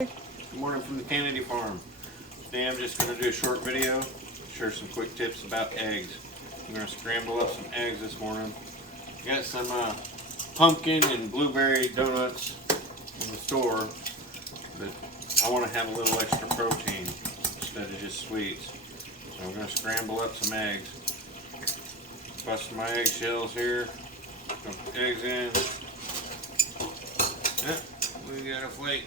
Good morning from the Kennedy farm. Today I'm just going to do a short video, share some quick tips about eggs. I'm going to scramble up some eggs this morning. Got some pumpkin and blueberry donuts in the store, but I want to have a little extra protein instead of just sweets. So I'm going to scramble up some eggs. Bust my eggshells here. Put the eggs in. Yep, we got a flake.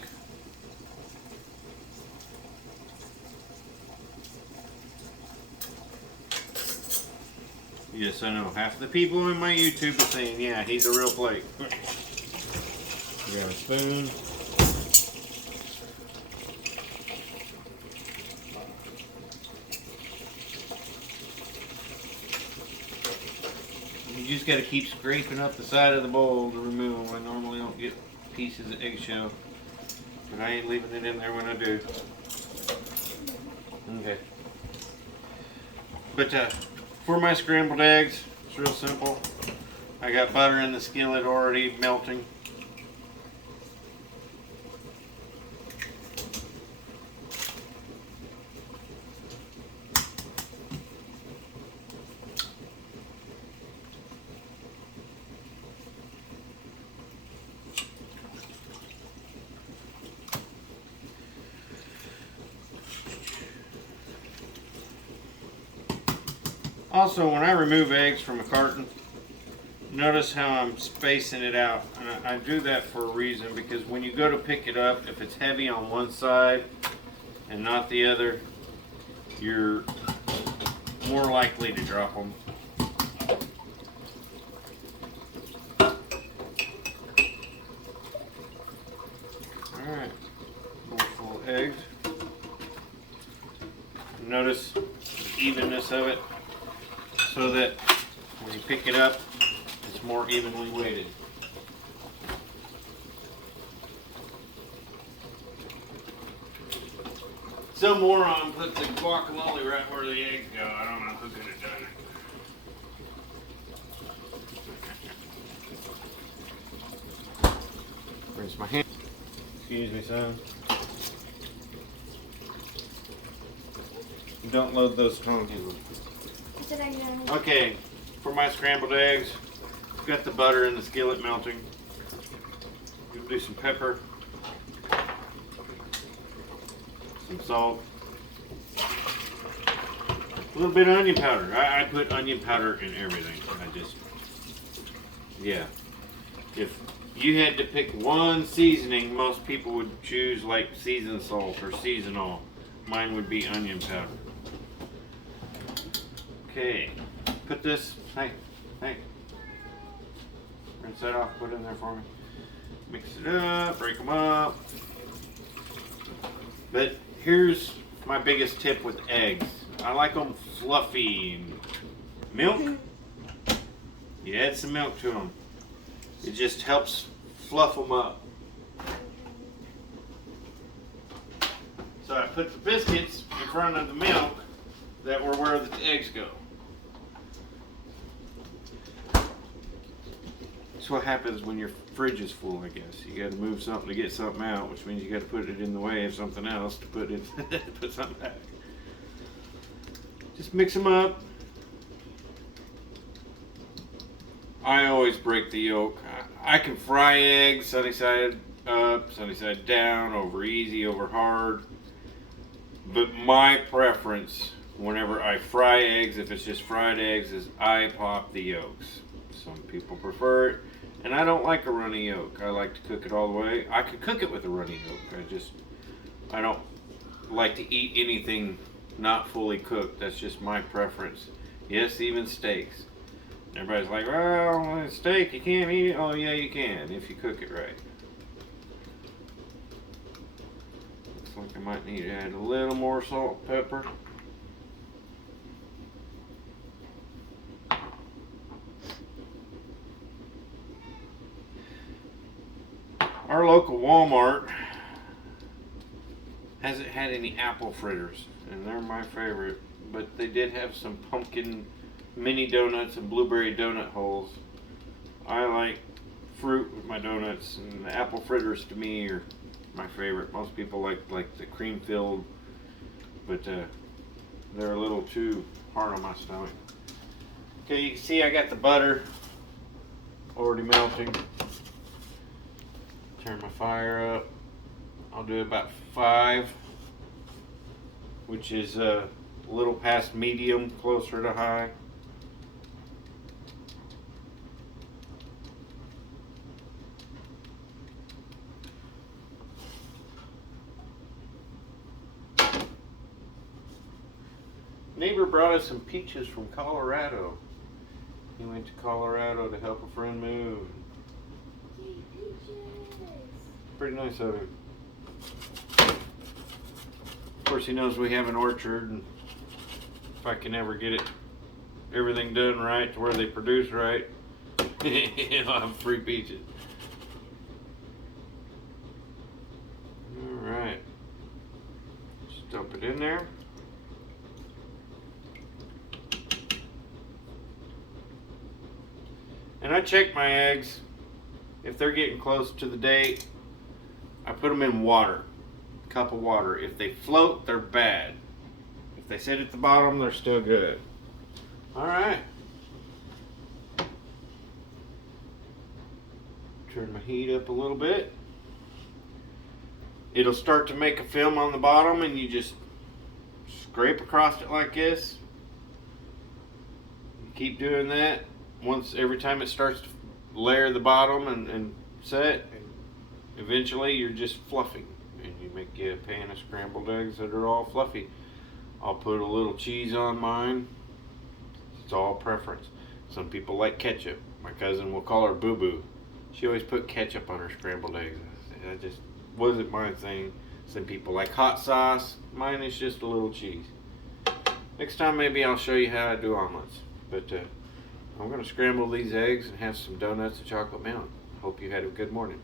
Yes, I know. Half the people in my YouTube are saying, yeah, he's a real flake. We got a spoon. You just got to keep scraping up the side of the bowl to remove them. I normally don't get pieces of eggshell, but I ain't leaving it in there when I do. Okay. But for my scrambled eggs, it's real simple. I got butter in the skillet already melting. Also, when I remove eggs from a carton, notice how I'm spacing it out. And I do that for a reason, because when you go to pick it up, if it's heavy on one side and not the other, you're more likely to drop them. Alright, bowl full of eggs. Notice the evenness of it, so that when you pick it up, it's more evenly weighted. Some moron put the guacamole right where the eggs go. I don't know who could have done it. Rinse my hand. Excuse me, son. Don't load those tongs. Okay, for my scrambled eggs, I've got the butter in the skillet melting. We'll do some pepper, some salt, a little bit of onion powder. I put onion powder in everything. Yeah. If you had to pick one seasoning, most people would choose like seasoned salt or seasonal. Mine would be onion powder. Okay, put this, hey, rinse that off, put it in there for me. Mix it up, break them up. But here's my biggest tip with eggs. I like them fluffy. And milk, you add some milk to them. It just helps fluff them up. So I put the biscuits in front of the milk that were where the eggs go. That's what happens when your fridge is full, I guess. You got to move something to get something out, which means you got to put it in the way of something else to put it, put something back. Just mix them up. I always break the yolk. I can fry eggs sunny side up, sunny side down, over easy, over hard. But my preference whenever I fry eggs, if it's just fried eggs, is I pop the yolks. Some people prefer it, and I don't like a runny yolk. I like to cook it all the way. I could cook it with a runny yolk. I don't like to eat anything not fully cooked. That's just my preference. Yes, even steaks. Everybody's like, well, steak, you can't eat it. Oh yeah, you can, if you cook it right. Looks like I might need to add a little more salt and pepper. Our local Walmart hasn't had any apple fritters, and they're my favorite, but they did have some pumpkin mini donuts and blueberry donut holes. I like fruit with my donuts, and the apple fritters to me are my favorite. Most people like the cream filled, but they're a little too hard on my stomach. Okay, you can see I got the butter already melting. Turn my fire up. I'll do about 5, which is a little past medium, closer to high. Neighbor brought us some peaches from Colorado. He went to Colorado to help a friend move. Yay, peaches! Pretty nice of him. Of course, he knows we have an orchard, and if I can ever get everything done right to where they produce right, he'll have free peaches. All right, just dump it in there. And I check my eggs. If they're getting close to the date, I put them in water, a cup of water. If they float, they're bad. If they sit at the bottom, they're still good. All right. Turn my heat up a little bit. It'll start to make a film on the bottom, and you just scrape across it like this. You keep doing that. Every time it starts to layer the bottom and set, eventually you're just fluffing, and you make you a pan of scrambled eggs that are all fluffy. I'll put a little cheese on mine. It's all preference. Some people like ketchup. My cousin, will call her Boo Boo. She always put ketchup on her scrambled eggs. That just wasn't my thing. Some people like hot sauce. Mine is just a little cheese. Next time maybe I'll show you how I do omelets. But I'm going to scramble these eggs and have some donuts and chocolate milk. Hope you had a good morning.